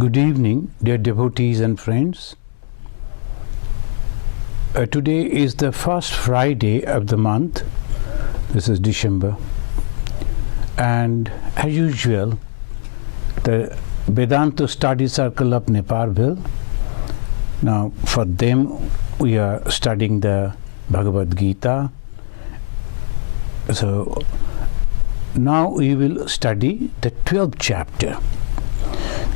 Good evening, dear devotees and friends. Today is the first Friday of the month. This is December. And as usual, the Vedanta Study Circle of Nepalville. Now, for them, we are studying the Bhagawad Gita. So, now we will study the 12th chapter.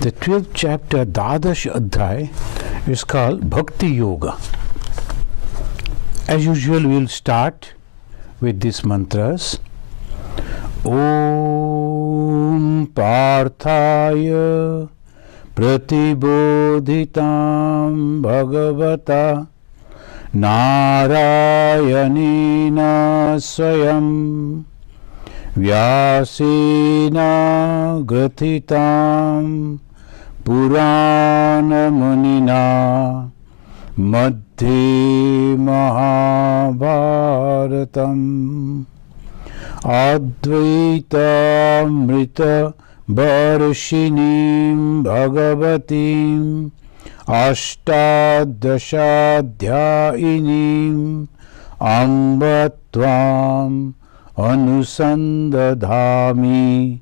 The 12th chapter, Dadash Adhyay, is called Bhakti Yoga. As usual, we will start with these mantras. Om Parthaya Pratibodhitam Bhagavata Narayanina Swayam Vyasena Grathitam Purana Munina Madhye Mahabharatam Advaita Amrita Varshinim Bhagavatim Ashtadashadhyayinim Ambatvam Anusandadhami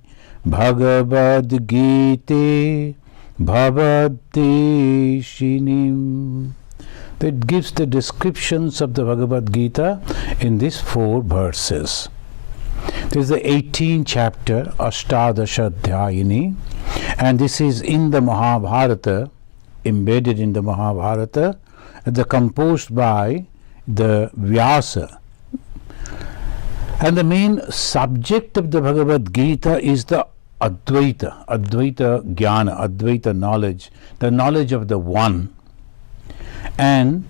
Bhagavad Gita Bhavadeshinim. That gives the descriptions of the Bhagavad Gita in these 4 verses. This is the 18th chapter, Ashtadashadhyayini, and this is in the Mahabharata, embedded in the Mahabharata, composed by the Vyasa. And the main subject of the Bhagavad Gita is the Advaita Jnana, Advaita knowledge, the knowledge of the One. And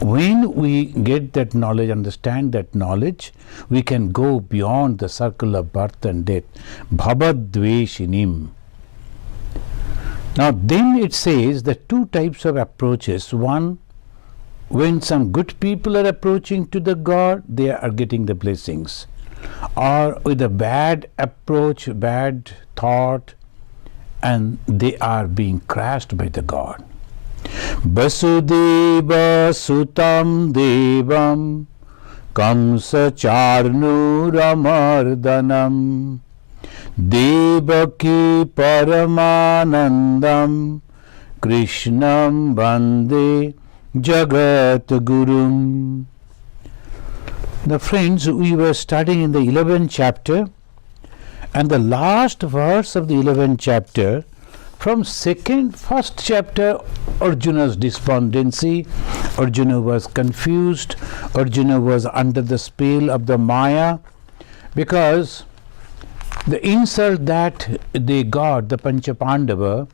when we get that knowledge, understand that knowledge, we can go beyond the circle of birth and death. Bhavadveshinim. Now then it says the 2 types of approaches. One, when some good people are approaching to the God, they are getting the blessings. Or with a bad approach, bad thought, and they are being crushed by the God. Vasudeva Sutam Devam Kamsa Charnuramardanam Devaki Paramanandam Krishnam Vande Jagat Gurum. The friends, we were studying in the 11th chapter, and the last verse of the 11th chapter, from first chapter, Arjuna's despondency. Arjuna was confused. Arjuna was under the spell of the Maya, because the insult that they got, the Panchapandava,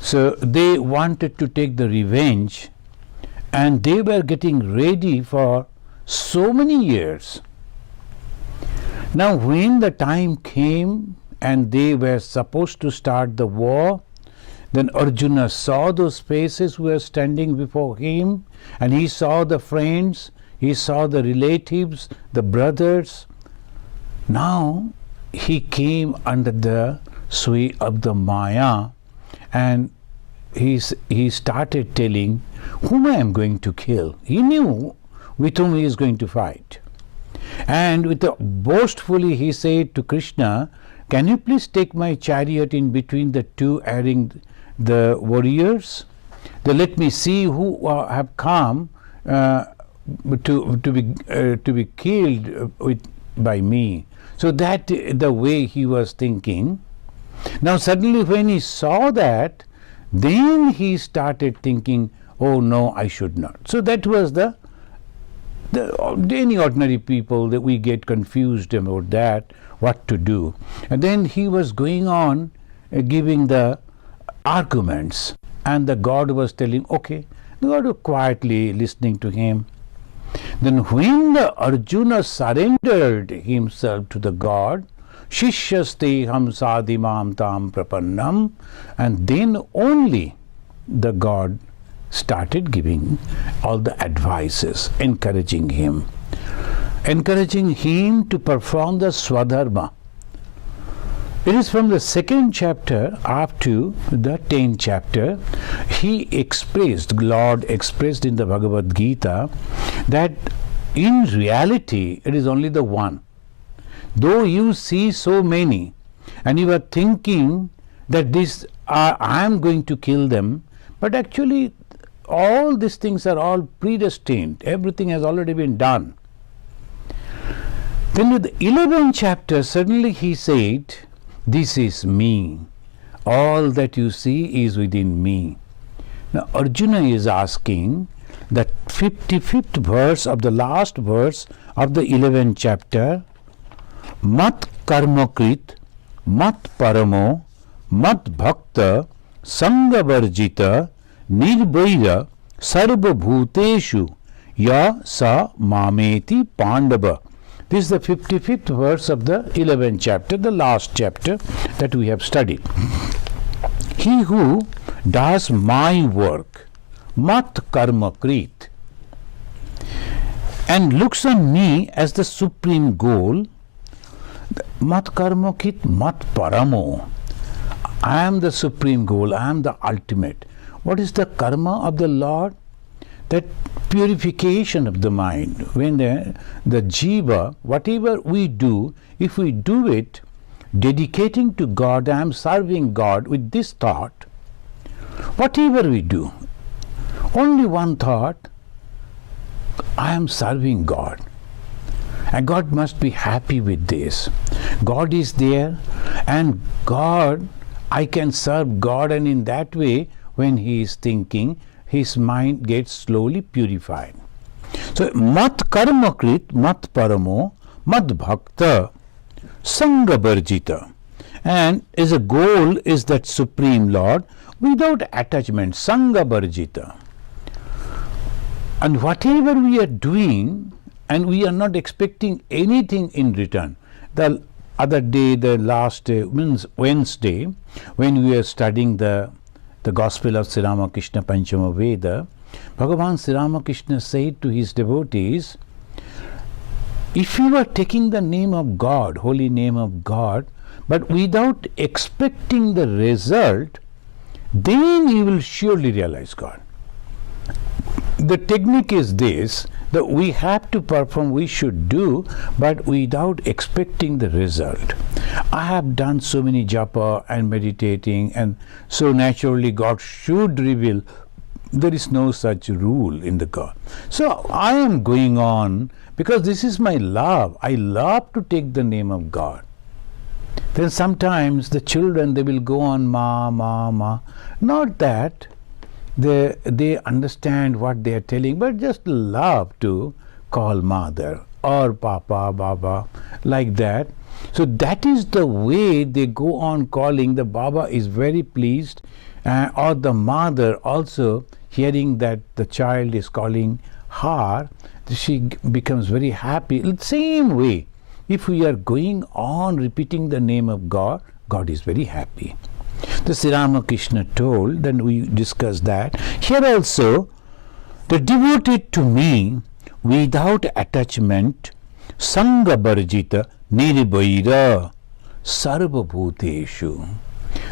so they wanted to take the revenge, and they were getting ready for so many years. Now when the time came and they were supposed to start the war, then Arjuna saw those faces who were standing before him, and he saw the friends, he saw the relatives, the brothers. Now he came under the sway of the Maya, and he started telling whom I am going to kill. He knew with whom he is going to fight. And boastfully he said to Krishna, can you please take my chariot in between the 2 erring the warriors? Then let me see who have come to be killed by me. So that the way he was thinking. Now suddenly when he saw that, then he started thinking, oh no, I should not. So that was any ordinary people that we get confused about that, what to do. And then he was going on giving the arguments, and the God was telling, okay. The God was quietly listening to him. Then when the Arjuna surrendered himself to the God, Shishyaste ham sadhimam tam prapannam, and then only the God started giving all the advices, encouraging him to perform the swadharma. It is from the second chapter up to the 10th chapter. Lord expressed in the Bhagawad Gita that in reality it is only the one. Though you see so many and you are thinking that I am going to kill them, but actually all these things are all predestined. Everything has already been done. Then with the 11th chapter, suddenly he said, this is me. All that you see is within me. Now Arjuna is asking the 55th verse of the last verse of the 11th chapter, Mat karmakrit, mat paramo, mat bhakta, sanga varjita, nirvaira, sarva bhuteshu, ya sa mameti pandava. This is the 55th verse of the 11th chapter, the last chapter that we have studied. He who does my work, mat karma krit, and looks on me as the supreme goal, mat karma krit, mat paramo. I am the supreme goal, I am the ultimate. What is the karma of the Lord? That purification of the mind. When the jiva, whatever we do, if we do it dedicating to God, I am serving God with this thought, whatever we do, only one thought, I am serving God. And God must be happy with this. God is there, and God, I can serve God, and in that way, when he is thinking, his mind gets slowly purified. So, mat karma krit, mat paramo, mat bhakta, sanga varjita. And as a goal is that Supreme Lord without attachment, sanga varjita. And whatever we are doing, and we are not expecting anything in return. The other day, the last day, means Wednesday, when we are studying the Gospel of Sri Ramakrishna Panchama Veda, Bhagavan Sri Ramakrishna said to his devotees, if you are taking the name of God, holy name of God, but without expecting the result, then you will surely realize God. The technique is this, that we have to perform, we should do, but without expecting the result. I have done so many japa and meditating, and so naturally God should reveal. There is no such rule in the God. So I am going on because this is my love. I love to take the name of God. Then sometimes the children, they will go on ma, ma, ma. Not that they understand what they are telling, but just love to call mother or papa, baba, like that. So that is the way they go on calling. The baba is very pleased, or the mother also, hearing that the child is calling her, she becomes very happy. In the same way, if we are going on repeating the name of God, God is very happy. The Sri Ramakrishna told, then we discussed that. Here also, the devoted to me without attachment, sanga barjita nirvaira sarva bhuteshu.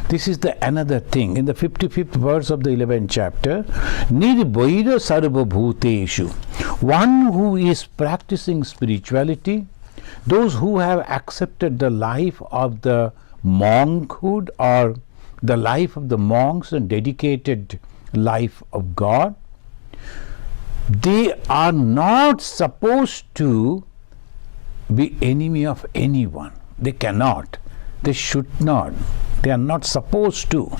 This is the another thing. In the 55th verse of the 11th chapter, nirvaira sarva bhuteshu. One who is practicing spirituality, those who have accepted the life of the monkhood or the life of the monks and dedicated life of God, they are not supposed to be enemy of anyone. They cannot. They should not. They are not supposed to.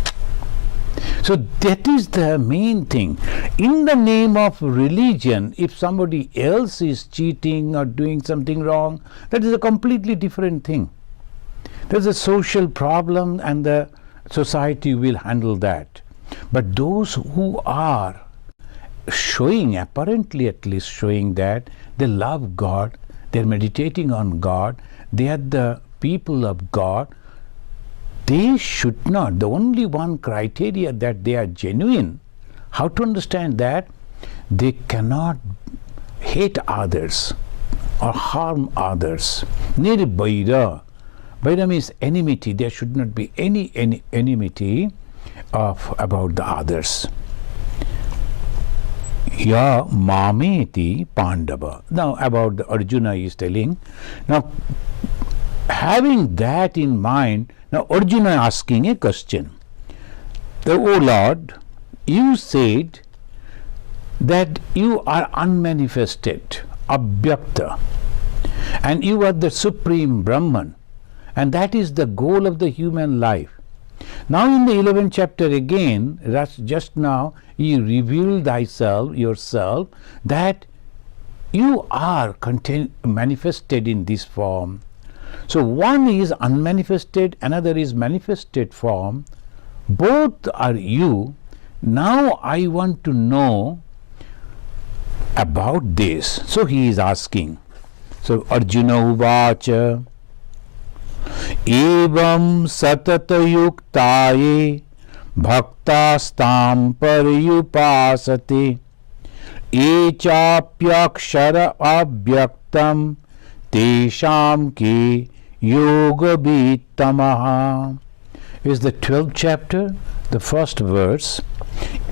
So that is the main thing. In the name of religion, if somebody else is cheating or doing something wrong, that is a completely different thing. There's a social problem, and the society will handle that. But those who are showing, apparently at least showing that they love God, they're meditating on God, they are the people of God, they should not. The only one criteria that they are genuine, how to understand that? They cannot hate others or harm others. Nirvaira. Vaira means enmity. There should not be any enmity about the others. Ya mameti Pandava. Now about the Arjuna is telling. Now having that in mind, now Arjuna asking a question. O Lord, you said that you are unmanifested, abhyakta, and you are the supreme Brahman, and that is the goal of the human life. Now in the 11th chapter again, just now you reveal yourself that you are manifested in this form. So one is unmanifested, another is manifested form. Both are you. Now I want to know about this. So he is asking. So Arjuna uvacha evam satatayuktaye bhaktastam paryupasate echapyakshara abhyaktam tesham ke yoga vitamaha. Is the 12th chapter, the first verse.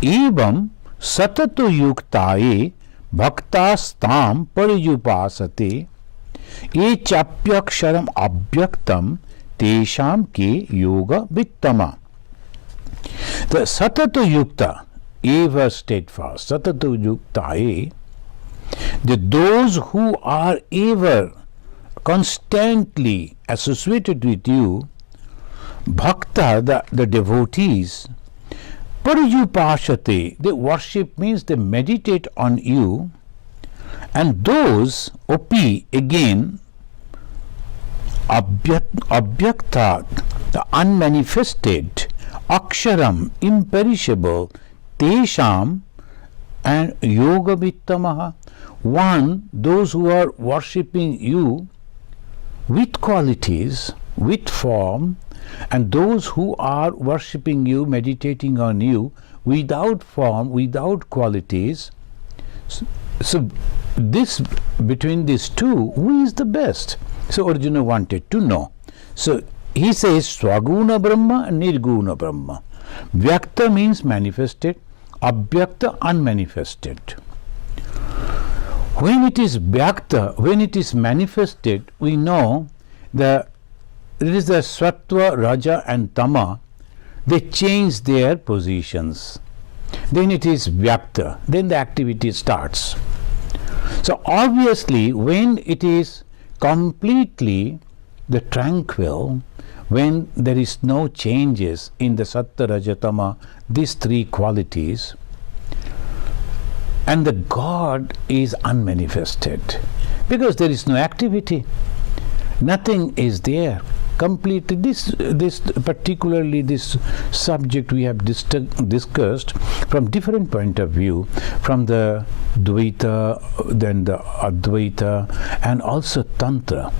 Evam satatu yuktaye bhaktastam paryupasate echapyaksharam abhyaktam tesham ke yoga vittama. The satatu yukta, ever steadfast, satatu yuktaye, those who are ever constantly associated with you, bhakta, the devotees, paryupashate, they worship means they meditate on you, and those, opi, again, abhyakta, the unmanifested, aksharam, imperishable, tesham, and yoga vittamaha, one, those who are worshipping you with qualities, with form, and those who are worshipping you, meditating on you without form, without qualities. So this, between these two, who is the best? So Arjuna wanted to know. So he says Swaguna Brahma and Nirguna Brahma. Vyakta means manifested, Abhyakta unmanifested. When it is Vyakta, when it is manifested, we know there is the Sattva, Raja and Tama, they change their positions. Then it is Vyakta, then the activity starts. So obviously when it is completely the tranquil, when there is no changes in the Sattva, Raja, Tama, these three qualities, and the God is unmanifested, because there is no activity, nothing is there. Completely, this particularly this subject we have discussed from different point of view, from the Dvaita, then the Advaita, and also Tantra.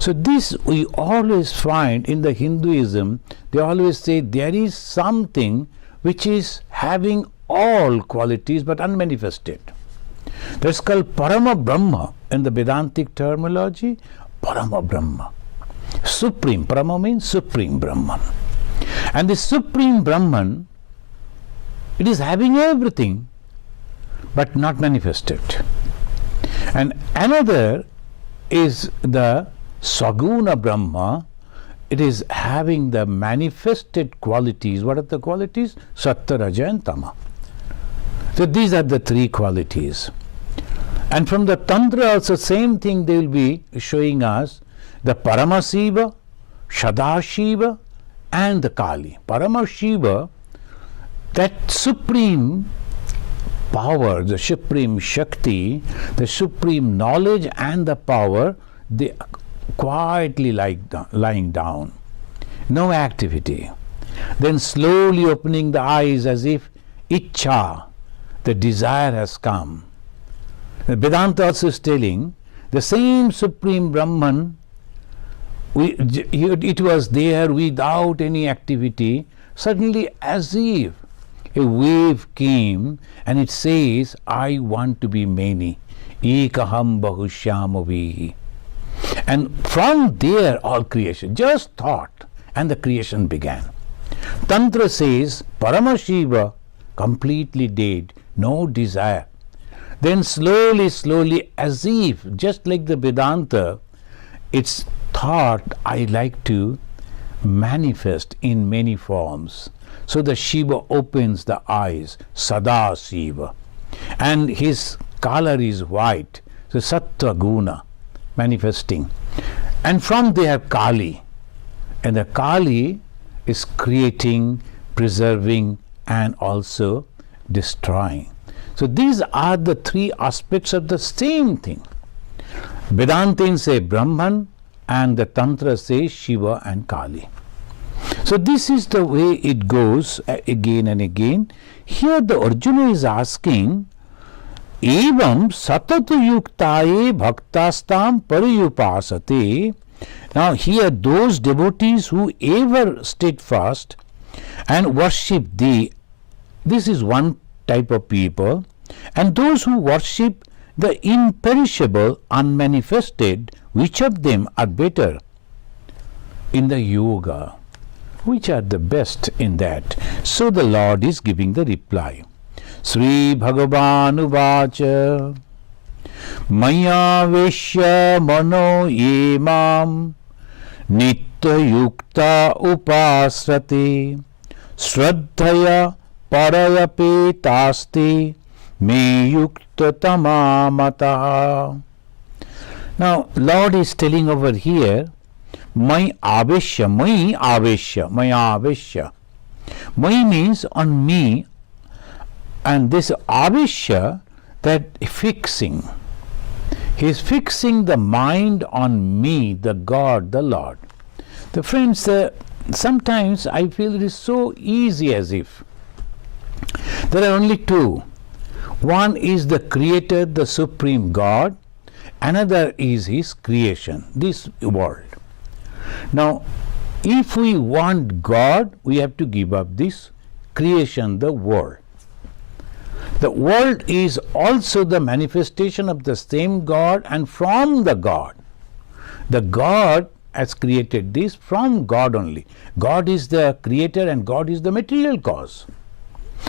So this we always find in the Hinduism. They always say there is something which is having all qualities but unmanifested. That's called Parama Brahma in the Vedantic terminology. Parama Brahma, Supreme. Parama means Supreme Brahman. And the Supreme Brahman, it is having everything but not manifested. And another is the Saguna Brahma. It is having the manifested qualities. What are the qualities? Sattva, Raja and Tama. So these are the three qualities. And from the Tantra also same thing they will be showing us, the Paramashiva, Shadashiva and the Kali. Paramashiva, that supreme power, the supreme Shakti, the supreme knowledge and the power, they quietly lying down, no activity. Then slowly opening the eyes as if Ichcha, the desire has come. The Vedanta also is telling the same Supreme Brahman, it was there without any activity. Suddenly, as if a wave came and it says, I want to be many. Ekaham bahushyamavi. And from there all creation, just thought, and the creation began. Tantra says Paramashiva completely dead, no desire. Then slowly, as if, just like the Vedanta, it's thought, I like to manifest in many forms. So the Shiva opens the eyes, Sada Shiva, and his color is white, so Sattva Guna, manifesting. And from there Kali, and the Kali is creating, preserving, and also destroying. So these are the three aspects of the same thing. Vedantins say Brahman, and the Tantra says Shiva and Kali. So this is the way it goes again and again. Here the Arjuna is asking, Evam satatu yuktaye bhaktastam pariyupasate. Now here those devotees who ever steadfast and worship thee, this is one type of people, and those who worship the imperishable, unmanifested, which of them are better in the yoga? Which are the best in that? So the Lord is giving the reply. Sri Bhagavan Uvacha Maya Veshya Mano Yemam Nitya Yukta Upasrate Shraddhaya Parayapetaste Me Yukta Tamamata. Now Lord is telling over here, Mai Aveshya, Mai Aveshya, Maya Aveshya. Mai means on me, and this Aveshya, that fixing. He is fixing the mind on me, the God, the Lord. The friends, sometimes I feel it is so easy, as if there are only two. One is the Creator, the Supreme God. Another is His creation, this world. Now, if we want God, we have to give up this creation, the world. The world is also the manifestation of the same God, and from the God. The God has created this from God only. God is the creator and God is the material cause.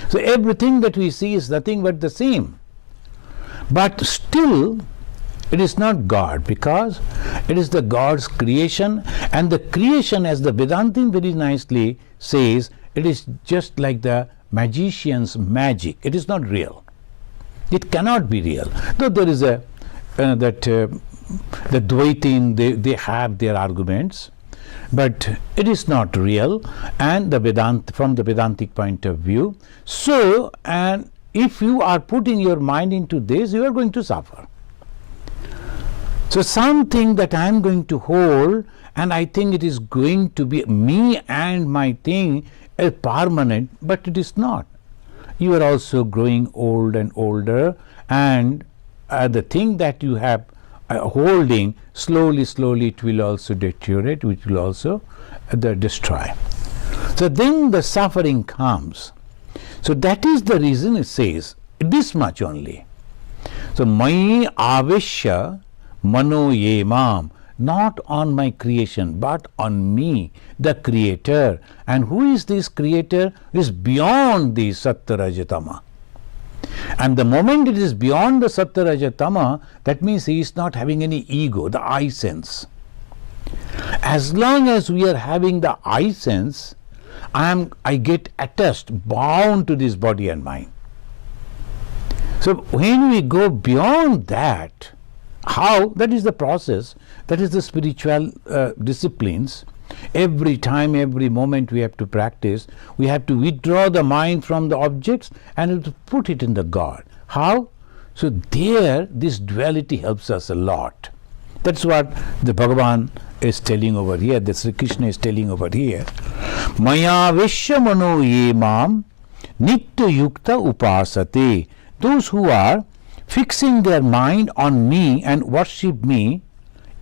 So everything that we see is nothing but the same. But still, it is not God, because it is the God's creation, and the creation, as the Vedantin very nicely says, it is just like the magician's magic. It is not real. It cannot be real. Though there is the Dvaitin, they have their arguments, but it is not real, and from the Vedantic point of view. So, and if you are putting your mind into this, you are going to suffer. So something that I am going to hold, and I think it is going to be me and my thing, permanent, but it is not. You are also growing old and older, and the thing that you have holding, slowly it will also deteriorate, which will also destroy. So then the suffering comes. So that is the reason it says this much only. So Mai Aveshya Mano Yemam, not on my creation, but on me, the Creator. And who is this Creator? Is beyond the Sattva Rajatama. And the moment it is beyond the Sattva Rajatama, that means he is not having any ego, the I sense. As long as we are having the I sense, I get attached, bound to this body and mind. So when we go beyond that, how? That is the process, that is the spiritual disciplines. Every time, every moment we have to practice, we have to withdraw the mind from the objects and put it in the God. How? So there, this duality helps us a lot. That's what the Bhagavan is telling over here, the Sri Krishna is telling over here. Maya Veshya Mano Yemam Nitya Yukta Upasate. Those who are fixing their mind on me and worship me,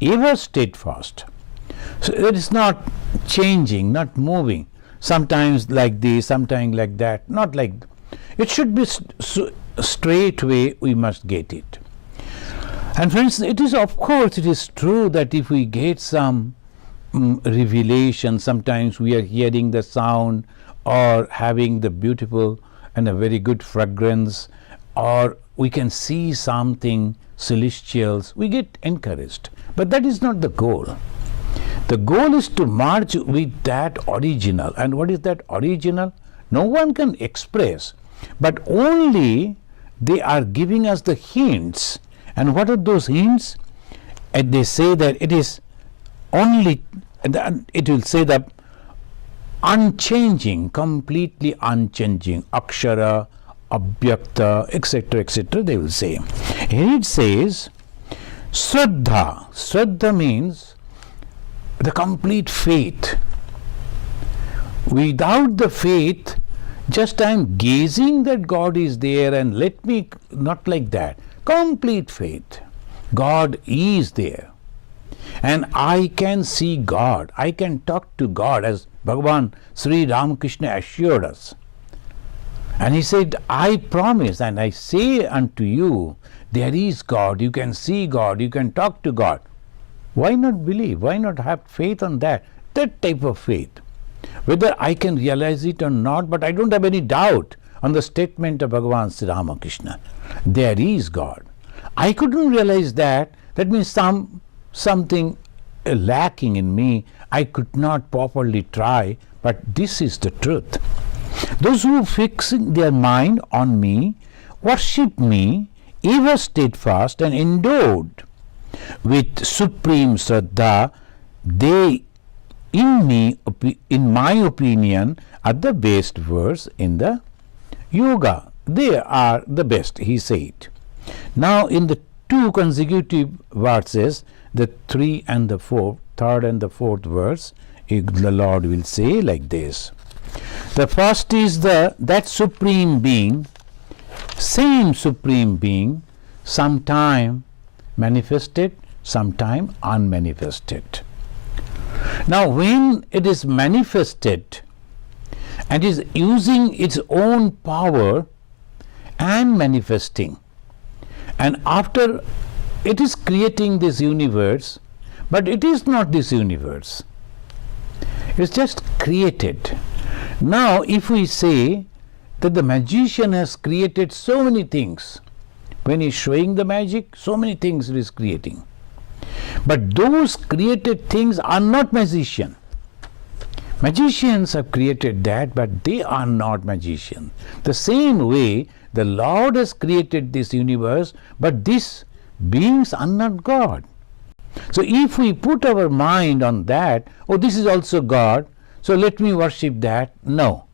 ever steadfast. So it is not changing, not moving. Sometimes like this, sometimes like that. Not like it should be straight way. We must get it. And friends, it is, of course, it is true that if we get some revelation, sometimes we are hearing the sound or having the beautiful and a very good fragrance, or we can see something celestials, we get encouraged. But that is not the goal. The goal is to merge with that original. And what is that original? No one can express, but only they are giving us the hints. And what are those hints? And they say that it is only, it will say that unchanging, completely unchanging, akshara, abhyakta, etc., etc., they will say. Here it says, Shraddha. Shraddha means the complete faith. Without the faith, just I am gazing that God is there and let me, not like that. Complete faith. God is there. And I can see God. I can talk to God, as Bhagavan Sri Ramakrishna assured us. And he said, I promise and I say unto you, there is God. You can see God. You can talk to God. Why not believe? Why not have faith on that? That type of faith. Whether I can realize it or not, but I don't have any doubt on the statement of Bhagavan Sri Ramakrishna. There is God. I couldn't realize that. That means something lacking in me. I could not properly try, but this is the truth. Those who fixing their mind on me, worship me, ever steadfast and endowed with supreme Shraddha, they in my opinion, are the best verse in the yoga. They are the best, he said. Now in the two consecutive verses, the third and the fourth verse, the Lord will say like this. The first is that supreme being, same supreme being, sometime manifested, sometime unmanifested. Now when it is manifested and is using its own power and manifesting, and after it is creating this universe, but it is not this universe. It is just created. Now if we say that the magician has created so many things, when he is showing the magic, so many things it is creating. But those created things are not magician. Magicians have created that, but they are not magicians. The same way the Lord has created this universe, but these beings are not God. So if we put our mind on that, oh, this is also God, so let me worship that. No.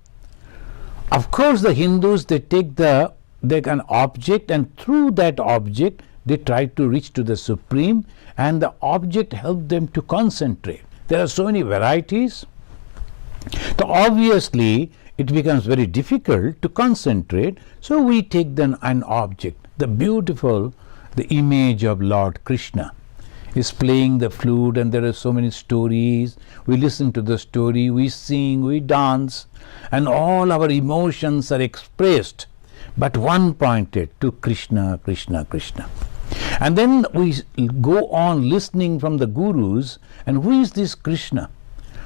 Of course the Hindus, they take an object, and through that object they try to reach to the Supreme, and the object helps them to concentrate. There are so many varieties. So obviously it becomes very difficult to concentrate, so we take then an object. The beautiful, the image of Lord Krishna is playing the flute, and there are so many stories. We listen to the story, we sing, we dance, and all our emotions are expressed, but one pointed to Krishna, Krishna, Krishna. And then we go on listening from the gurus, and who is this Krishna?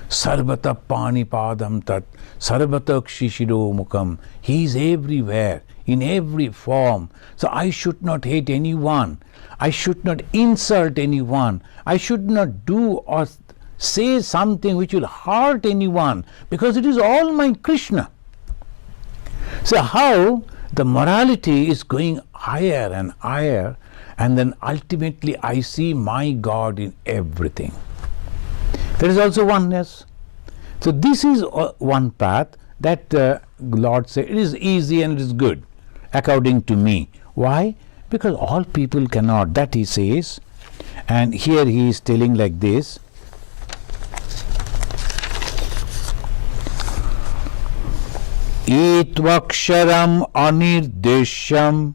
Sarvata Panipadam Tat, Sarvata Kshishiro Mukham. He is everywhere, in every form. So I should not hate anyone. I should not insult anyone. I should not do or say something which will hurt anyone, because it is all my Krishna. So how the morality is going higher and higher, and then ultimately I see my God in everything. There is also oneness. So this is one path that Lord said, it is easy and it is good according to me. Why? Because all people cannot, that he says. And here he is telling like this. Etvaksharam anirdesham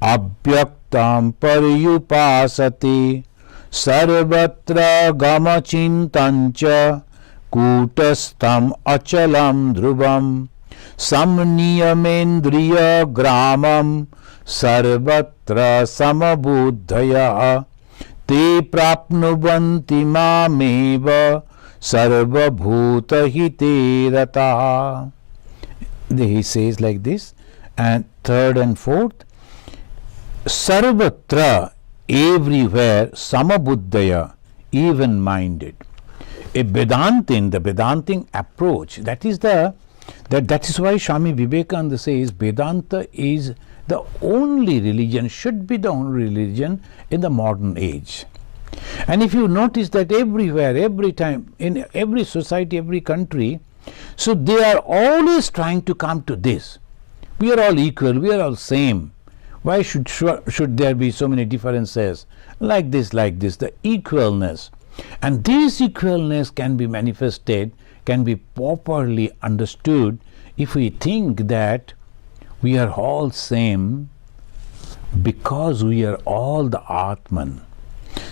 abhyaktam paryupasati sarvatra gamachintancha kutastam achalam dhruvam samniyamendriya gramam sarvatra samabuddhaya te prapnuvanti mameva sarvabhuta hite rataha. He says like this, and third and fourth, sarvatra, everywhere, samabuddhaya, even minded. A Vedantin, the Vedantin approach, that is why Swami Vivekananda says Vedanta is the only religion, should be the only religion in the modern age. And if you notice that everywhere, every time, in every society, every country, so they are always trying to come to this. We are all equal, we are all same. Why should there be so many differences? Like this, the equalness. And this equalness can be manifested, can be properly understood if we think that we are all same because we are all the Atman.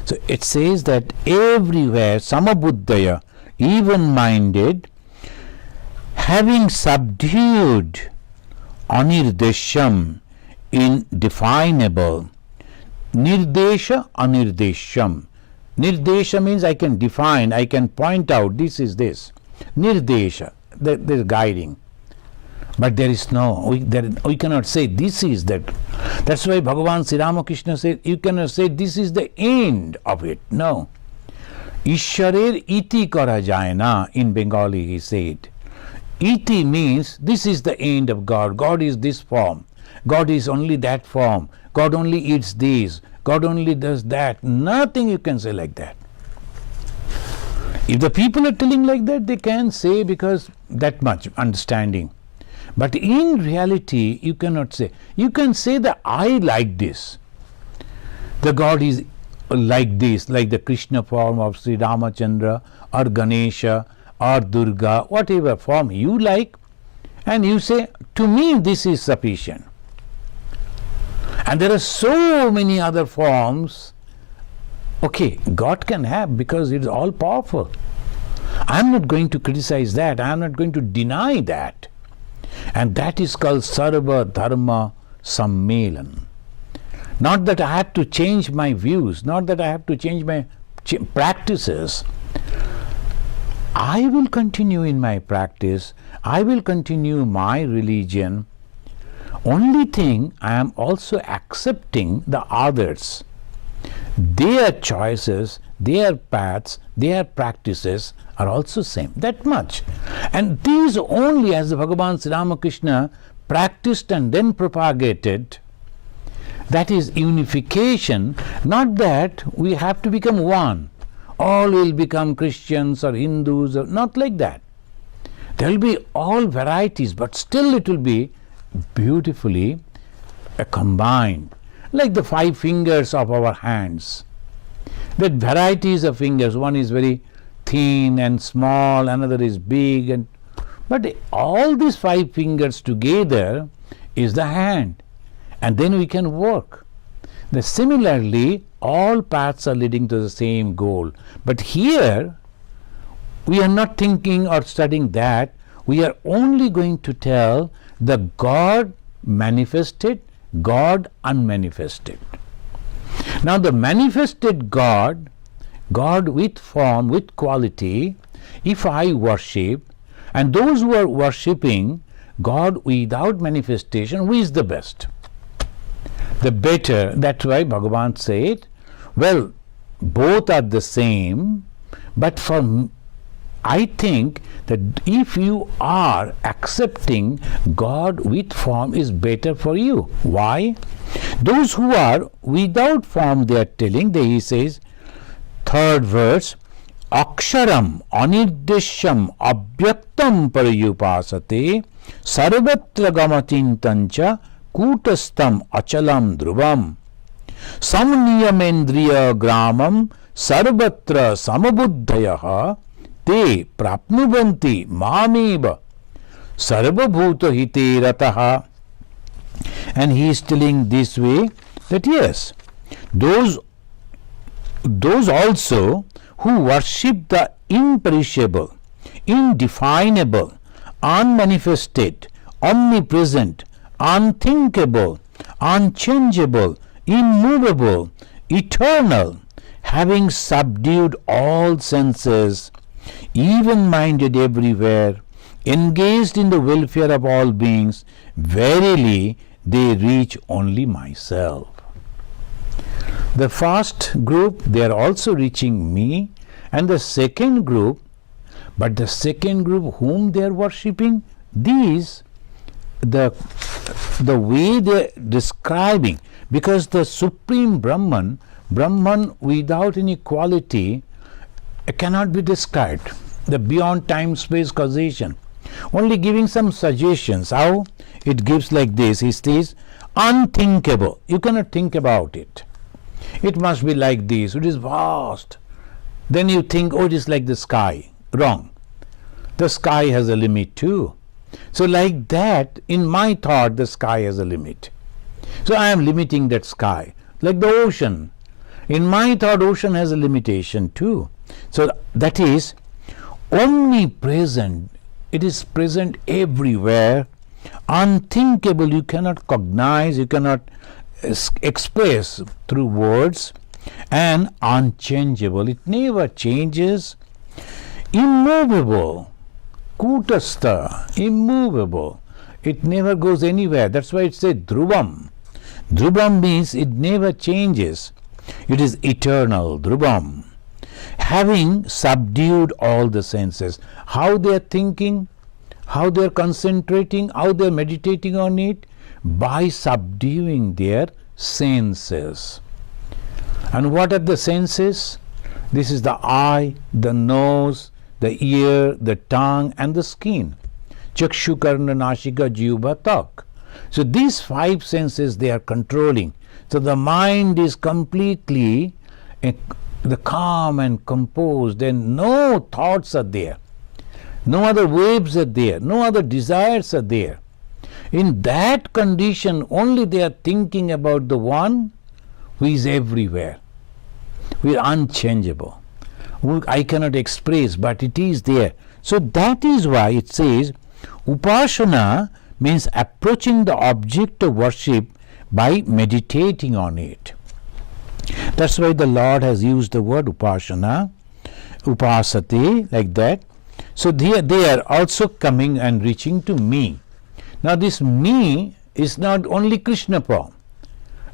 So it says that everywhere, samabuddhaya, even-minded, having subdued anirdesham, indefinable. Nirdesha, anirdesham. Nirdesha means I can define, I can point out, this is this. Nirdesha, there is guiding. But there is no, we cannot say this is that. That's why Bhagavan Sri Ramakrishna said, you cannot say this is the end of it. No. Ishwarer iti kara jay na, in Bengali he said. Iti means this is the end of God. God is this form. God is only that form. God only eats this. God only does that. Nothing you can say like that. If the people are telling like that, they can say because that much understanding. But in reality, you cannot say. You can say that I like this. The God is like this, like the Krishna form of Sri Ramachandra or Ganesha or Durga, whatever form you like, and you say, to me this is sufficient. And there are so many other forms. Okay, God can have because it is all powerful. I am not going to criticize that. I am not going to deny that. And that is called Sarva Dharma Sammelan. Not that I have to change my views, not that I have to change my practices. I will continue in my practice. I will continue my religion. Only thing, I am also accepting the others. Their choices, their paths, their practices are also same. That much. And these only, as the Bhagavan Sri Ramakrishna practiced and then propagated, that is unification, not that we have to become one. All will become Christians or Hindus, or not like that. There will be all varieties, but still it will be beautifully combined, like the 5 fingers of our hands. That varieties of fingers, one is very thin and small, another is big, but all these 5 fingers together is the hand, and then we can work. Similarly, all paths are leading to the same goal. But here, we are not thinking or studying that. We are only going to tell the God manifested, God unmanifested. Now the manifested God, God with form, with quality, if I worship, and those who are worshipping God without manifestation, who is the best? The better. That's why Bhagavan said, well, both are the same, but I think that if you are accepting God with form is better for you. Why? Those who are without form, they are telling, he says, third verse, Aksharam anirdesham abhyaktam parayupasate sarvatra gamatintancha kutastam achalam dhruvam samniyamendriya gramam sarvatra samabuddhayaha te prapnuvanti mameva sarvabhuta hite rataha. And he is telling this way that yes, those also who worship the imperishable, indefinable, unmanifested, omnipresent, unthinkable, unchangeable, immovable, eternal, having subdued all senses, even-minded everywhere, engaged in the welfare of all beings, verily they reach only myself. The first group, they are also reaching me, and the second group, but the second group whom they are worshipping, these, the way they are describing, because the Supreme Brahman without any quality cannot be described, the beyond time, space, causation. Only giving some suggestions. How? It gives like this. He says, unthinkable. You cannot think about it. It must be like this. It is vast. Then you think, oh, it is like the sky. Wrong. The sky has a limit too. So like that, in my thought, the sky has a limit. So I am limiting that sky. Like the ocean. In my thought, ocean has a limitation too. So that is omnipresent. It is present everywhere. Unthinkable, you cannot cognize, you cannot express through words. And unchangeable, it never changes. Immovable, kutastha, immovable, it never goes anywhere. That's why it says dhruvam. Dhruvam means it never changes. It is eternal, dhruvam. Having subdued all the senses. How they are thinking, how they are concentrating, how they are meditating on it? By subduing their senses. And what are the senses? This is the eye, the nose, the ear, the tongue, and the skin. Chakshu, karna, nashika, jivha, tak. So these five senses they are controlling. So the mind is completely the calm and composed, and no thoughts are there. No other waves are there. No other desires are there. In that condition, only they are thinking about the one who is everywhere. We are unchangeable. I cannot express, but it is there. So that is why it says, Upasana means approaching the object of worship by meditating on it. That's why the Lord has used the word Upasana, Upasate, like that. So they are also coming and reaching to me. Now this me is not only Krishna form,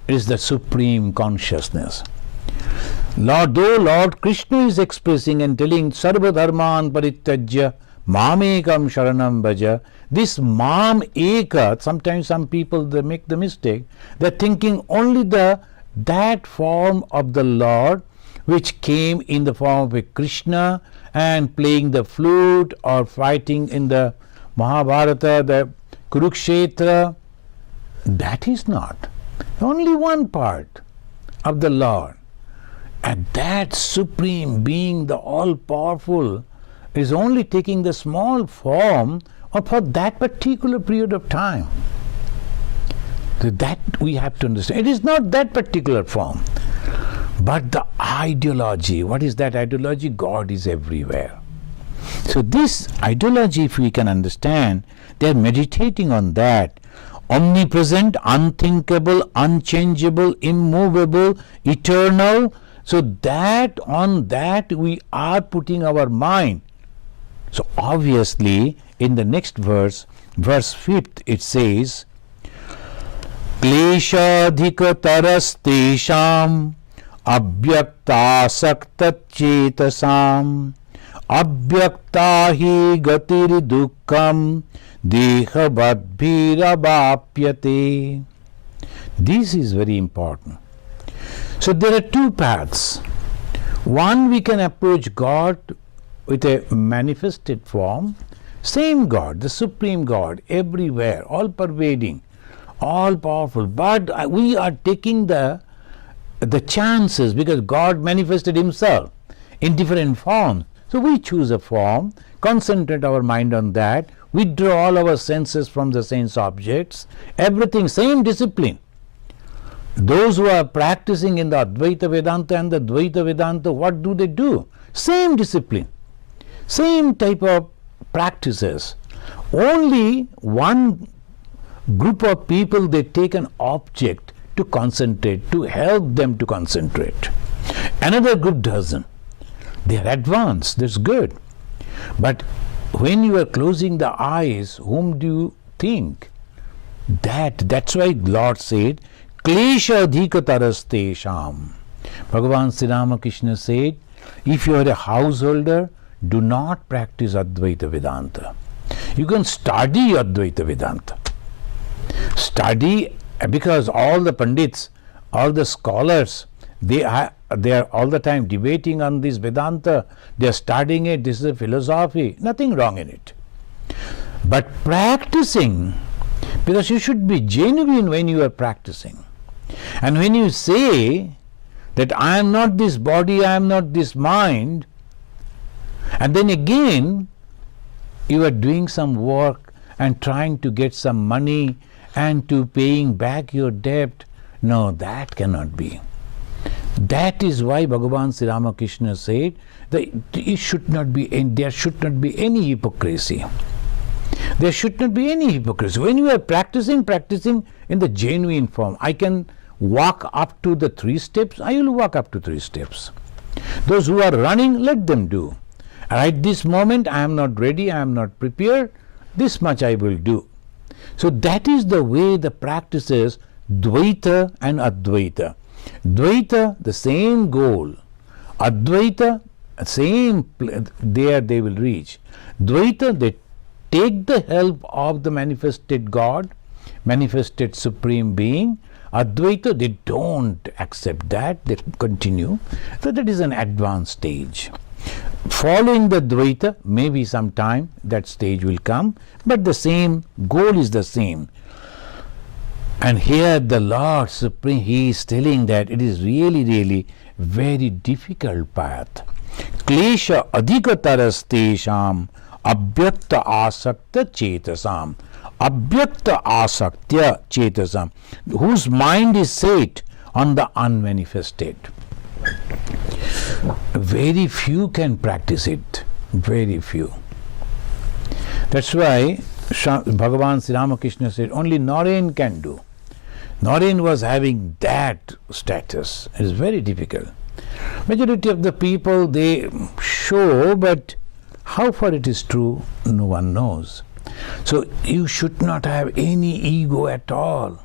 it is the Supreme Consciousness. Though Lord Krishna is expressing and telling Sarva Dharman Parityajya Mamekam Sharanam Bhaja, this Mam Eka, sometimes some people they make the mistake, they are thinking only that form of the Lord which came in the form of a Krishna and playing the flute or fighting in the Mahabharata, the Kurukshetra. That is not. Only one part of the Lord. And that Supreme Being, the All-Powerful, is only taking the small form for that particular period of time. So that we have to understand. It is not that particular form, but the ideology. What is that ideology? God is everywhere. So this ideology, if we can understand, they are meditating on that. Omnipresent, unthinkable, unchangeable, immovable, eternal. So that on that we are putting our mind. So obviously in the next verse, verse 5th, it says, Kleshadhikatarastesham abhyaktasaktachetasam abhyaktahi gatir dukkham dehabadbhirabhapyate. This is very important. So there are two paths. One, we can approach God with a manifested form. Same God, the Supreme God, everywhere, all pervading, all powerful. But we are taking the chances because God manifested Himself in different forms. So we choose a form, concentrate our mind on that, withdraw all our senses from the sense objects, everything, same discipline. Those who are practicing in the Advaita Vedanta and the Dvaita Vedanta, what do? Same discipline, same type of practices. Only one group of people, they take an object to concentrate, to help them to concentrate. Another group doesn't. They are advanced, that's good. But when you are closing the eyes, whom do you think? That's why Lord said, Klesha adhikataraste sham. Bhagavan Sri Ramakrishna said, if you are a householder, do not practice Advaita Vedanta. You can study Advaita Vedanta. Study, because all the Pandits, all the scholars, they are all the time debating on this Vedanta. They are studying it. This is a philosophy. Nothing wrong in it. But practicing, because you should be genuine when you are practicing. And when you say that I am not this body, I am not this mind, and then again you are doing some work and trying to get some money and to paying back your debt, no, that cannot be. That is why Bhagavan Sri Ramakrishna said that there should not be any hypocrisy. There should not be any hypocrisy. When you are practicing in the genuine form. I can walk up to the 3 steps, I will walk up to 3 steps. Those who are running, let them do. Right this moment, I am not ready, I am not prepared, this much I will do. So that is the way the practice is, Dvaita and Advaita. Dvaita, the same goal. Advaita, same, there they will reach. Dvaita, they take the help of the manifested God, manifested Supreme Being. Advaita, they don't accept that, they continue. So that is an advanced stage. Following the Dvaita, maybe sometime that stage will come, but the same goal is the same. And here the Lord Supreme, He is telling that it is really very difficult path. Klesha adhikatarastesham abhyakta asakta chetasam. Abhyakta asaktya chetasam, whose mind is set on the unmanifested. Very few can practice it. Very few. That's why Bhagavan Sri Ramakrishna said only Naren can do. Naren was having that status. It is very difficult. Majority of the people, they show, but how far it is true, no one knows. So you should not have any ego at all.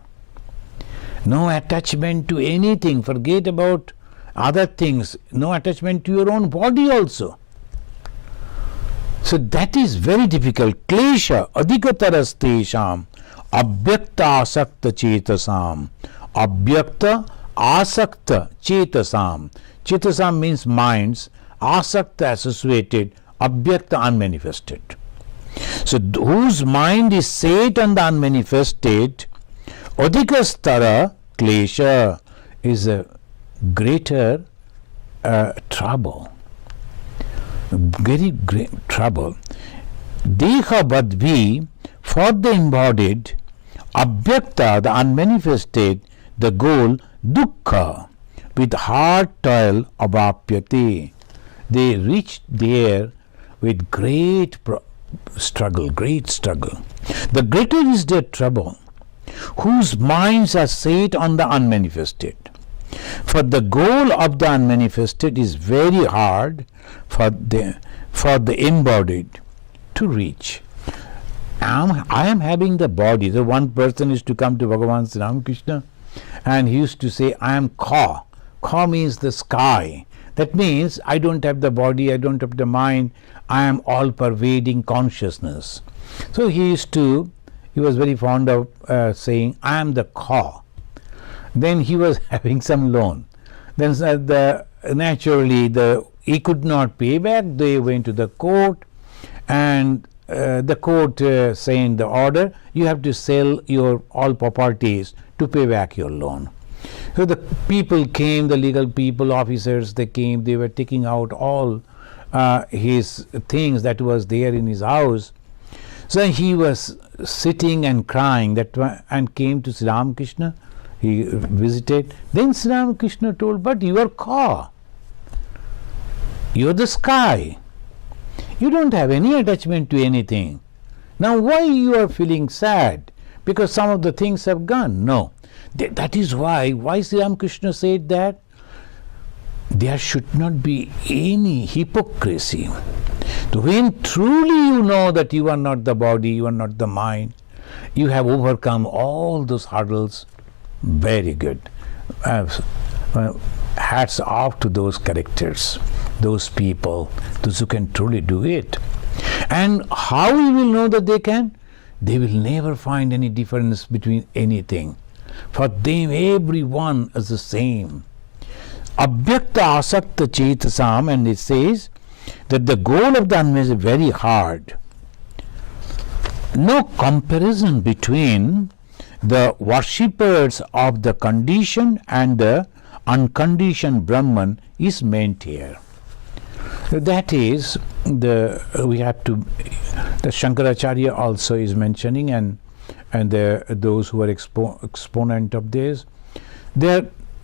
No attachment to anything. Forget about other things. No attachment to your own body also. So that is very difficult. Klesha adhikatarastesham abhyakta asakta chetasam. Abhyakta asakta chetasam. Chetasam means minds. Asakta associated. Abhyakta unmanifested. So whose mind is set on the unmanifested, adhikastara klesha, is a greater trouble. Very great trouble. Deha badbhi, for the embodied, abhyakta, the unmanifested, the goal, dukkha, with hard toil avapyate. They reach there with great struggle. The greater is their trouble, whose minds are set on the unmanifested. For the goal of the unmanifested is very hard for the embodied to reach. I am having the body. The one person used to come to Bhagavan Sri Ramakrishna and he used to say, I am Ka. Ka means the sky. That means I don't have the body, I don't have the mind, I am all pervading consciousness. So he was very fond of saying, I am the Ka. Then he was having some loan. Then naturally he could not pay back. They went to the court, and the court saying the order, you have to sell your all properties to pay back your loan. So the people came, the legal people, officers, they came, they were taking out all his things that was there in his house. So he was sitting and crying and came to Sri Ramakrishna. He visited. Then Sri Ramakrishna told, but you are Ka. You are the sky. You don't have any attachment to anything. Now why you are feeling sad? because some of the things have gone. No. That is why Sri Ramakrishna said that there should not be any hypocrisy. When truly you know that you are not the body, you are not the mind, you have overcome all those hurdles, very good. Hats off to those characters, those people, those who can truly do it. And how you will know that they can? They will never find any difference between anything. For them, everyone is the same. Abhyakta asakta chetasam, and it says that the goal of the Anma is very hard. No comparison between the worshippers of the conditioned and the unconditioned Brahman is meant here. That is, the Shankaracharya also is mentioning, and those who are exponent of this,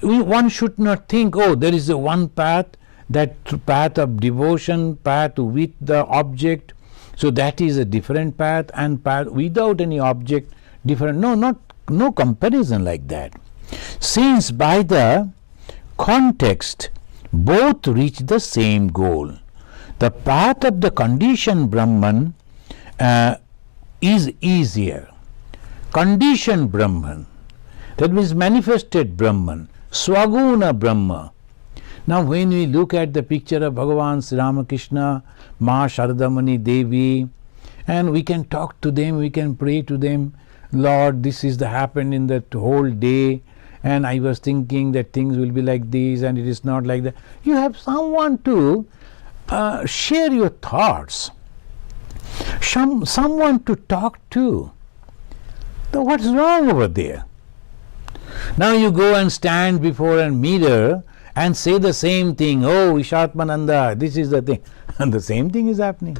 one should not think, oh, there is a one path, that path of devotion, path with the object, so that is a different path, and path without any object, different. No comparison like that. Since by the context, both reach the same goal. The path of the conditioned Brahman is easier. Conditioned Brahman, that means manifested Brahman, Swaguna Brahma. Now when we look at the picture of Bhagavan Sri Ramakrishna, Ma Sharadamani Devi, and we can talk to them, we can pray to them, Lord, this is the happened in that whole day, and I was thinking that things will be like this, and it is not like that. You have someone to share your thoughts, someone to talk to. So what's wrong over there? Now you go and stand before a mirror and say the same thing, oh Ishatmananda, this is the thing, and the same thing is happening.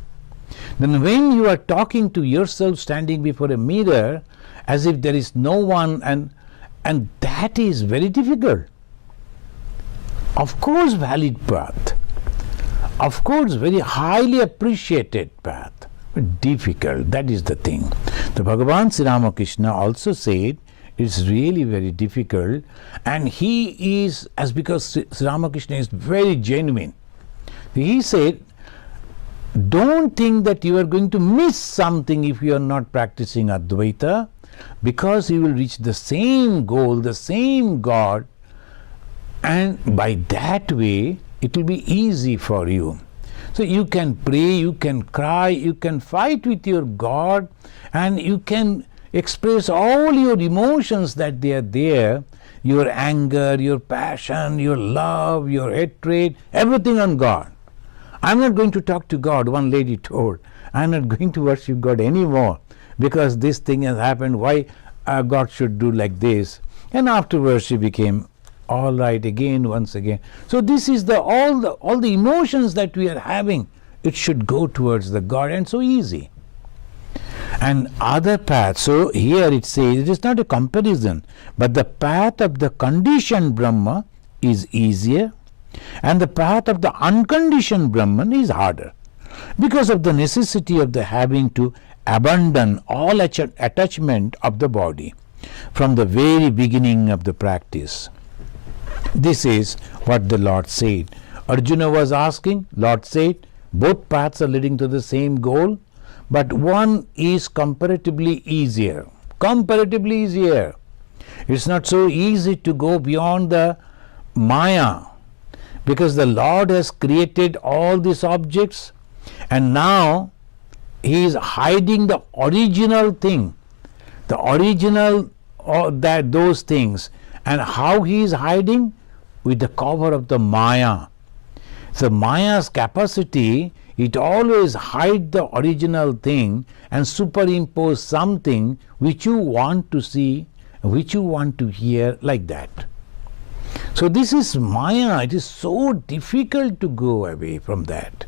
Then when you are talking to yourself standing before a mirror as if there is no one, and that is very difficult. Of course valid path, of course very highly appreciated path, but difficult, that is the thing. The Bhagavan Sri Ramakrishna also said it's really very difficult, and he is, as because Sri Ramakrishna is very genuine, he said, don't think that you are going to miss something if you are not practicing Advaita, because you will reach the same goal, the same God, and by that way it will be easy for you. So you can pray, you can cry, you can fight with your God, and you can express all your emotions that they are there, your anger, your passion, your love, your hatred, everything on God. I'm not going to talk to God, one lady told. I'm not going to worship God anymore because this thing has happened. Why God should do like this? And afterwards she became all right again, once again. So this is all the emotions that we are having. It should go towards the God, and so easy. And other paths, so here it says it is not a comparison, but the path of the conditioned Brahma is easier, and the path of the unconditioned Brahman is harder, because of the necessity of the having to abandon all attachment of the body from the very beginning of the practice. This is what the Lord said. Arjuna was asking, Lord said, both paths are leading to the same goal, but one is comparatively easier. Comparatively easier. It's not so easy to go beyond the Maya, because the Lord has created all these objects, and now He is hiding the original thing, the original those things. And how He is hiding? With the cover of the Maya. So Maya's capacity, it always hides the original thing and superimpose something which you want to see, which you want to hear, like that. So this is Maya. It is so difficult to go away from that.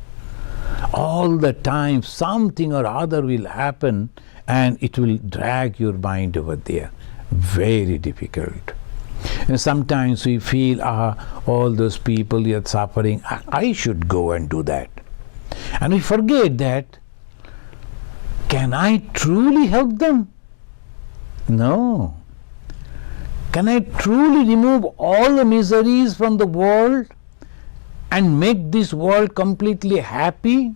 All the time something or other will happen and it will drag your mind over there. Very difficult. And sometimes we feel, all those people are suffering, I should go and do that. And we forget that, can I truly help them? No. Can I truly remove all the miseries from the world and make this world completely happy?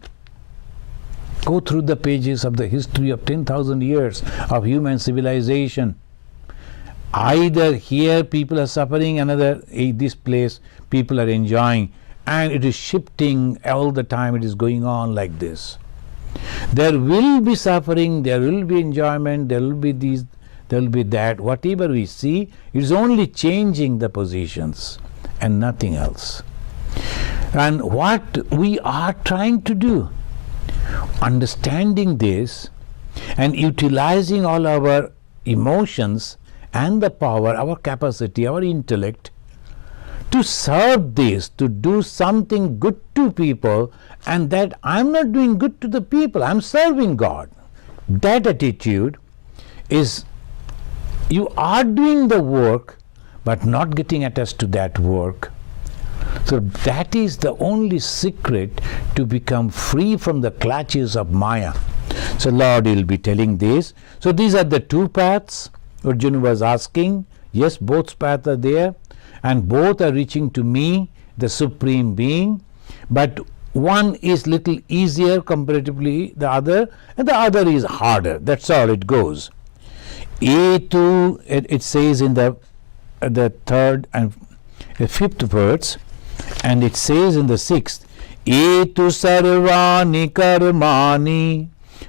Go through the pages of the history of 10,000 years of human civilization. Either here people are suffering, another this place people are enjoying, and it is shifting all the time. It is going on like this. There will be suffering, there will be enjoyment, there will be these, there will be that. Whatever we see, it is only changing the positions and nothing else. And what we are trying to do, understanding this and utilizing all our emotions and the power, our capacity, our intellect, to serve this, to do something good to people, and that I'm not doing good to the people, I'm serving God. That attitude is, you are doing the work but not getting attached to that work. So that is the only secret to become free from the clutches of Maya. So Lord will be telling this. So these are the two paths Arjuna was asking. Yes, both paths are there and both are reaching to me, the Supreme Being, but one is little easier comparatively the other, and the other is harder. That's all it goes. A2, it says in the third and fifth verse, and it says in the sixth, Etu sarvani karmani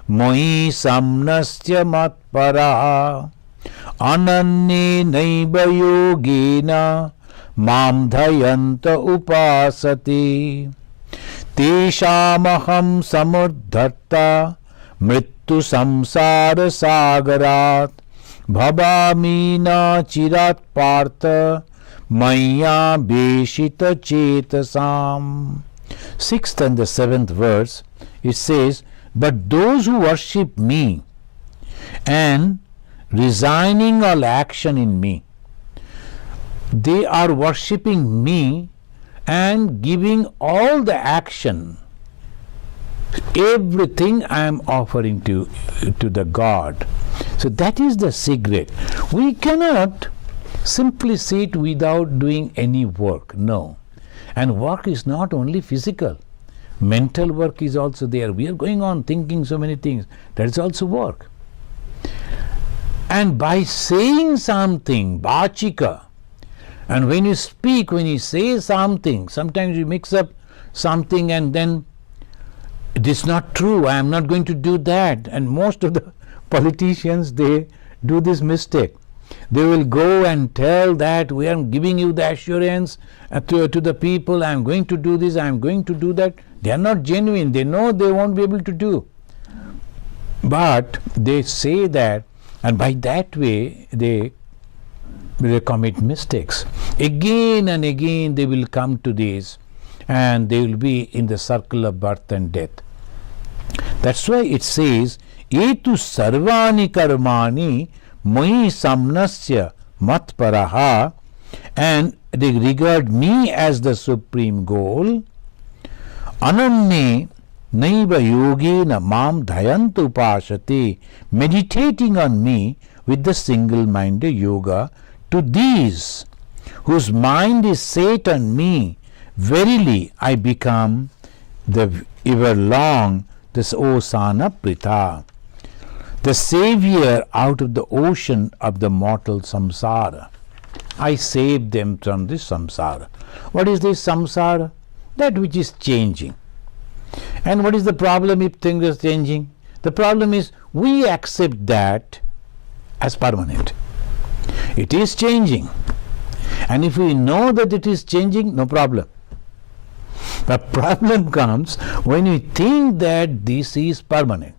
moi samnasya matpara ananne naiva yogena mam dhayanta upasati teshamaham samurdharta mrittu samsara sagarat bhavami na chirat partha maya beshita chetasam. Sixth and the seventh verse, it says, but those who worship me and resigning all action in me, they are worshipping me and giving all the action, everything I am offering to the God. So that is the secret. We cannot simply sit without doing any work. No. And work is not only physical. Mental work is also there. We are going on thinking so many things. That is also work. And by saying something, bachika, and when you speak, when you say something, sometimes you mix up something and then it is not true. I am not going to do that. And most of the politicians, they do this mistake. They will go and tell that we are giving you the assurance to the people, I am going to do this, I am going to do that. They are not genuine. They know they won't be able to do. But they say that, and by that way they commit mistakes. Again and again they will come to this, and they will be in the circle of birth and death. That's why it says, Etu sarvani karmani moi samnasya matparaha, and they regard me as the supreme goal. Ananne naiva yogena mam dhayantu upasati, meditating on me with the single-minded yoga, to these whose mind is set on me, verily I become the ever long, this Osana Prita, the savior out of the ocean of the mortal samsara. I save them from this samsara. What is this samsara? That which is changing. And what is the problem if things are changing? The problem is we accept that as permanent. It is changing. And if we know that it is changing, no problem. The problem comes when we think that this is permanent.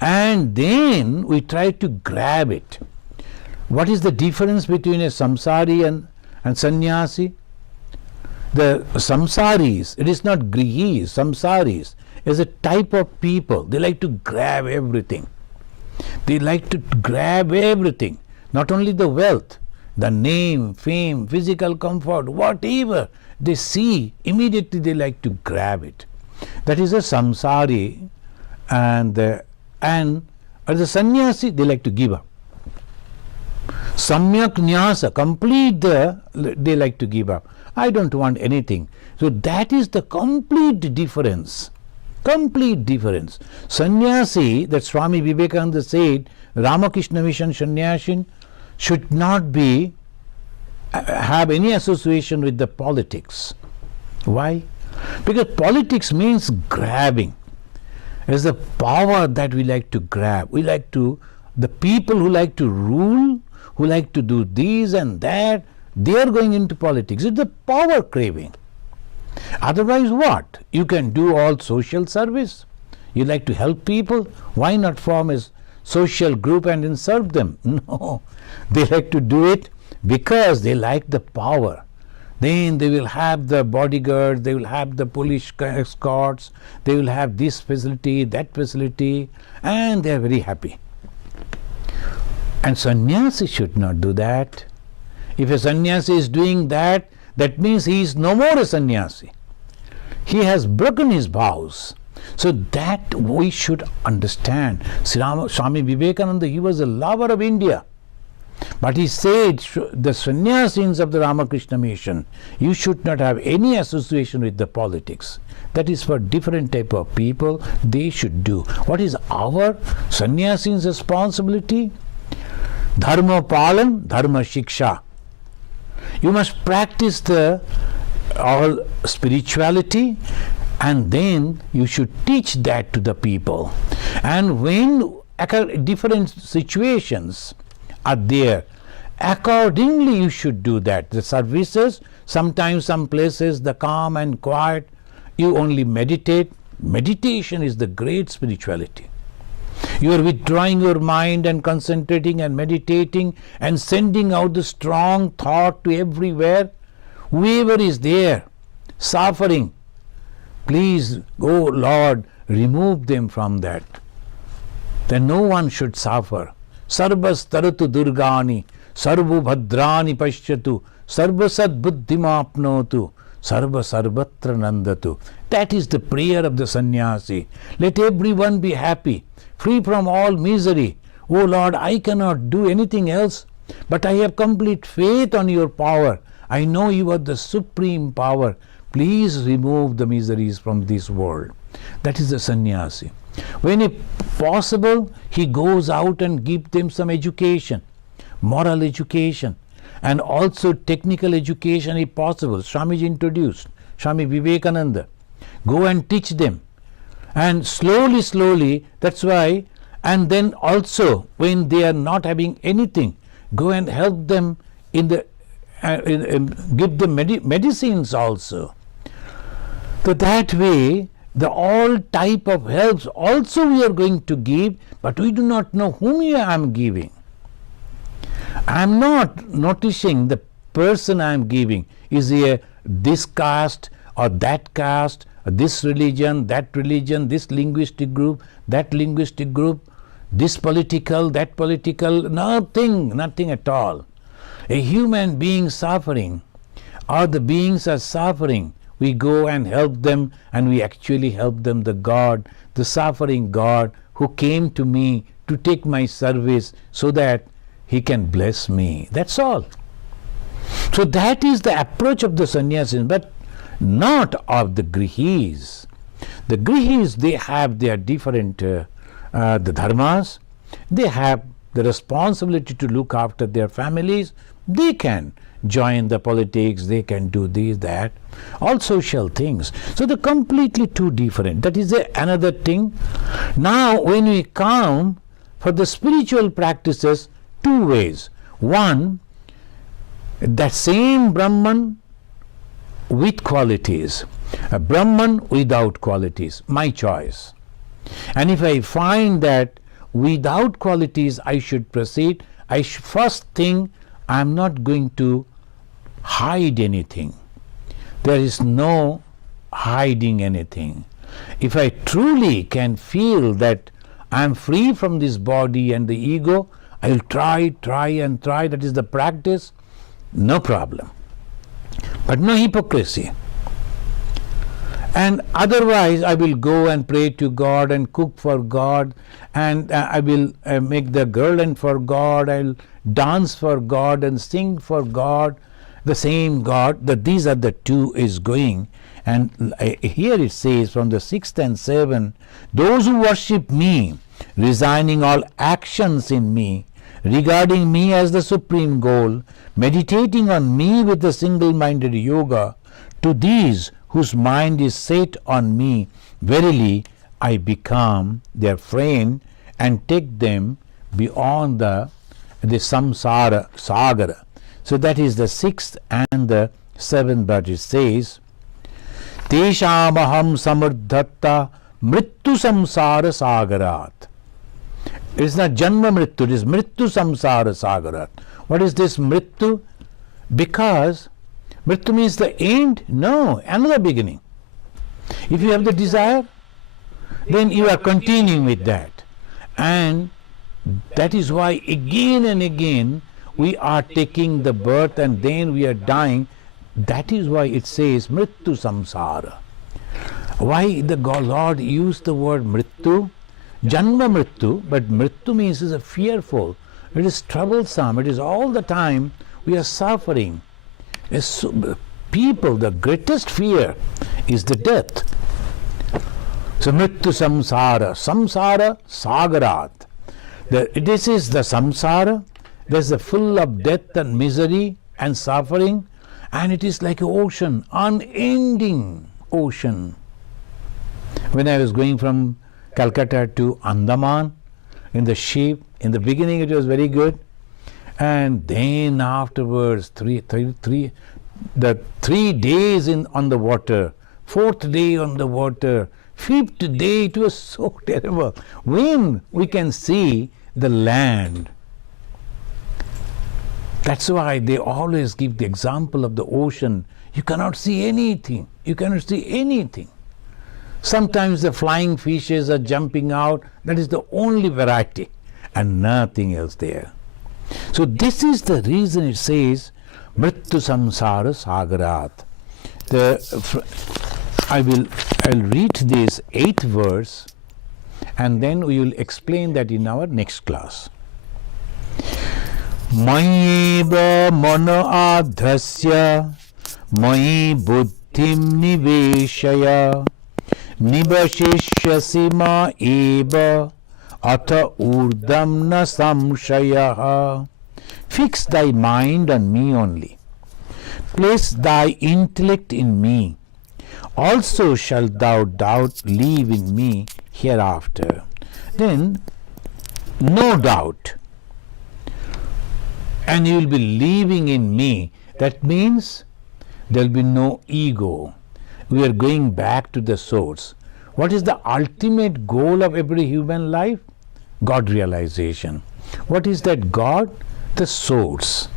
And then we try to grab it. What is the difference between a samsari and sannyasi? The samsaris, it is not grihis, samsaris is a type of people. They like to grab everything. They like to grab everything. Not only the wealth, the name, fame, physical comfort, whatever they see, immediately they like to grab it. That is a samsari. And as a sannyasi, they like to give up. Samyak Nyasa, they like to give up. I don't want anything. So that is the complete difference. Complete difference. Sannyasi, that Swami Vivekananda said, Ramakrishna Mission Sannyasin should not have any association with the politics. Why? Because politics means grabbing. It's the power that we like to grab. The people who like to rule, who like to do this and that, they are going into politics. It's the power craving. Otherwise what? You can do all social service. You like to help people. Why not form a social group and then serve them? No. They like to do it because they like the power. Then they will have the bodyguards, they will have the police escorts, they will have this facility, that facility, and they are very happy. And sannyasi should not do that. If a sannyasi is doing that, that means he is no more a sannyasi. He has broken his vows. So that we should understand. Swami Vivekananda, he was a lover of India. But he said, the sannyasins of the Ramakrishna Mission, you should not have any association with the politics. That is for different type of people, they should do. What is our sannyasins' responsibility? Dharma palan, dharma shiksha. You must practice all spirituality, and then you should teach that to the people. And when different situations are there, accordingly you should do that. The services, sometimes some places, the calm and quiet, you only meditate. Meditation is the great spirituality. You are withdrawing your mind and concentrating and meditating and sending out the strong thought to everywhere. Whoever is there suffering, please, oh Lord, remove them from that. Then no one should suffer. Sarvas taratu durgani, sarvu bhadrani pashyatu, sarvasad buddhimapnotu, sarva sarvatra nandatu. That is the prayer of the sannyasi. Let everyone be happy, free from all misery. Oh Lord, I cannot do anything else, but I have complete faith on your power. I know you are the supreme power. Please remove the miseries from this world. That is the sannyasi. When possible, he goes out and gives them some education, moral education, and also technical education if possible. Swamiji introduced, Swami Vivekananda. Go and teach them. And slowly, that's why, and then also when they are not having anything, go and help them give them medicines also. So that way, the all type of helps also we are going to give, but we do not know whom I am giving. I am not noticing the person I am giving. Is he this caste or that caste, or this religion, this linguistic group, that linguistic group, this political, that political, nothing at all. A human being suffering, or the beings are suffering, we go and help them, and we actually help them. The God, the suffering God who came to me to take my service so that he can bless me. That's all. So that is the approach of the sannyasis, but not of the grihis. The grihis, they have their different the dharmas. They have the responsibility to look after their families. They can join the politics, they can do this, that, all social things. So they're completely two different. That is another thing. Now when we come for the spiritual practices, two ways. One, that same Brahman with qualities, a Brahman without qualities, my choice. And if I find that without qualities I should proceed, first thing, I am not going to hide anything. There is no hiding anything. If I truly can feel that I am free from this body and the ego, I will try. That is the practice. No problem. But no hypocrisy. And otherwise I will go and pray to God and cook for God, and I will make the garland for God, I will dance for God and sing for God, the same God, that these are the two is going. And here it says from the 6th and 7th, those who worship me, resigning all actions in me, regarding me as the supreme goal, meditating on me with the single-minded yoga, to these whose mind is set on me, verily I become their friend and take them beyond the samsara sagara. So that is the 6th and the 7th verse. It says, Teshamaham samardhatta mrittu samsara sagarat. It is not janma mrittu, it is mrittu samsara sagarat. What is this mrittu? Because mrittu means the end? No, another beginning. If you have the desire, then you are continuing with that. And that is why again and again we are taking the birth and then we are dying. That is why it says mrittu samsara. Why the Lord used the word mrittu? Janma mrittu, but mrittu means is a fearful. It is troublesome. It is all the time we are suffering. People, the greatest fear is the death. So mrittu samsara, samsara sagarat. This is the samsara. This is full of death and misery and suffering, and it is like an ocean, unending ocean. When I was going from Calcutta to Andaman in the ship, in the beginning it was very good, and then afterwards the 3 days on the water, 4th day on the water, 5th day, it was so terrible. When we can see the land. That's why they always give the example of the ocean. You cannot see anything. You cannot see anything. Sometimes the flying fishes are jumping out. That is the only variety and nothing else there. So this is the reason it says mrittu samsara sagarat. I'll read this 8th verse and then we will explain that in our next class. Mayeva mano adhasya mayi buddhim niveshaya nibashishyasi ma eva atha urdam na samshayaha. Fix thy mind on me only. Place thy intellect in me. Also shalt thou live in me hereafter. Then, no doubt. And you will be living in me. That means there will be no ego. We are going back to the source. What is the ultimate goal of every human life? God realization. What is that God? The source.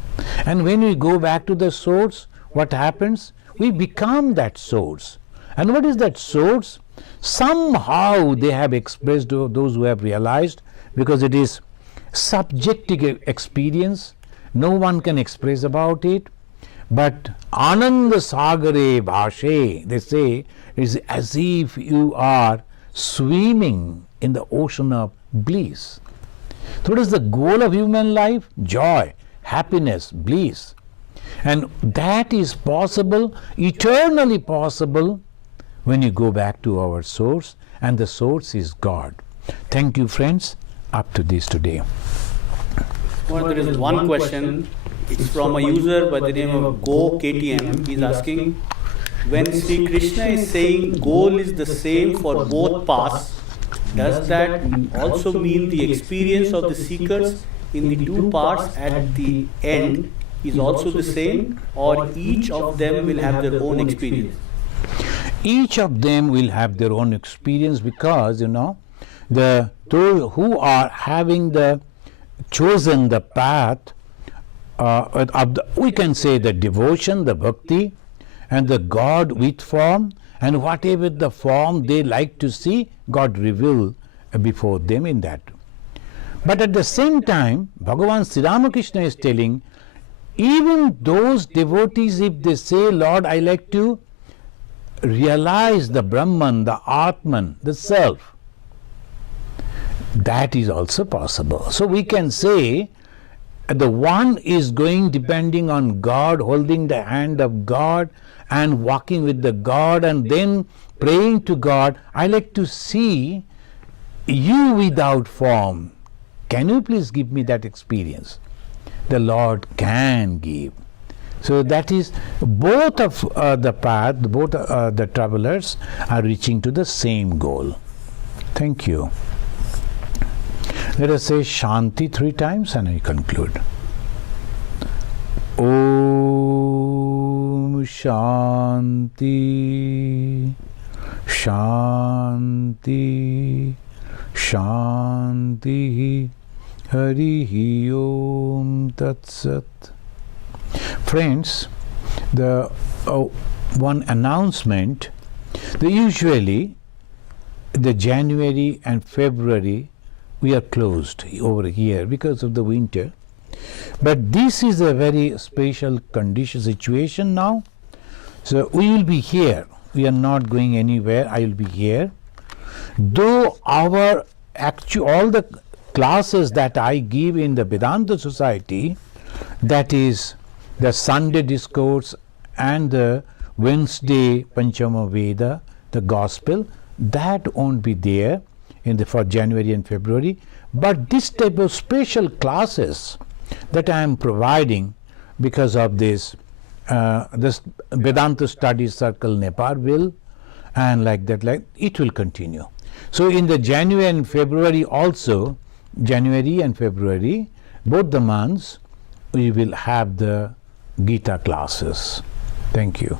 And when we go back to the source, what happens? We become that source. And what is that source? Somehow they have expressed, those who have realized, because it is subjective experience, no one can express about it, but Ananda Sagare Bhashe, they say, is as if you are swimming in the ocean of bliss. So what is the goal of human life? Joy, happiness, bliss. And that is possible, eternally possible, when you go back to our source, and the source is God. Thank you, friends, up to this today. Well, there is one question. It's from a user by the name of Go KTM. He's asking, when Sri Krishna is saying goal is the same for both paths, does that also mean the experience of the seekers in the two paths at the end is also the same, or each of them will have their own experience? Each of them will have their own experience, because those who are having chosen the path of we can say the devotion, the bhakti, and the God with form, and whatever the form they like to see, God reveal before them in that. But at the same time, Bhagavan Sri Ramakrishna is telling, even those devotees, if they say, Lord, I like to realize the Brahman, the Atman, the Self, that is also possible. So we can say the one is going depending on God, holding the hand of God and walking with the God and then praying to God. I like to see you without form. Can you please give me that experience? The Lord can give. So that is both of the path, both the travelers are reaching to the same goal. Thank you. Let us say Shanti 3 times and we conclude. Om Shanti Shanti Shanti Harihi Om Tat Sat. Friends, the one announcement, usually the January and February we are closed over here because of the winter, but this is a very special condition situation now. So we will be here, we are not going anywhere. I will be here, though our all the classes that I give in the Vedanta Society, that is the Sunday discourse and the Wednesday Panchama Veda, the Gospel, that won't be there for January and February. But this type of special classes that I am providing because of this Vedanta Studies Circle Nepal will, and like it will continue. So in the January and February also, January and February, both the months, we will have the Gita classes. Thank you.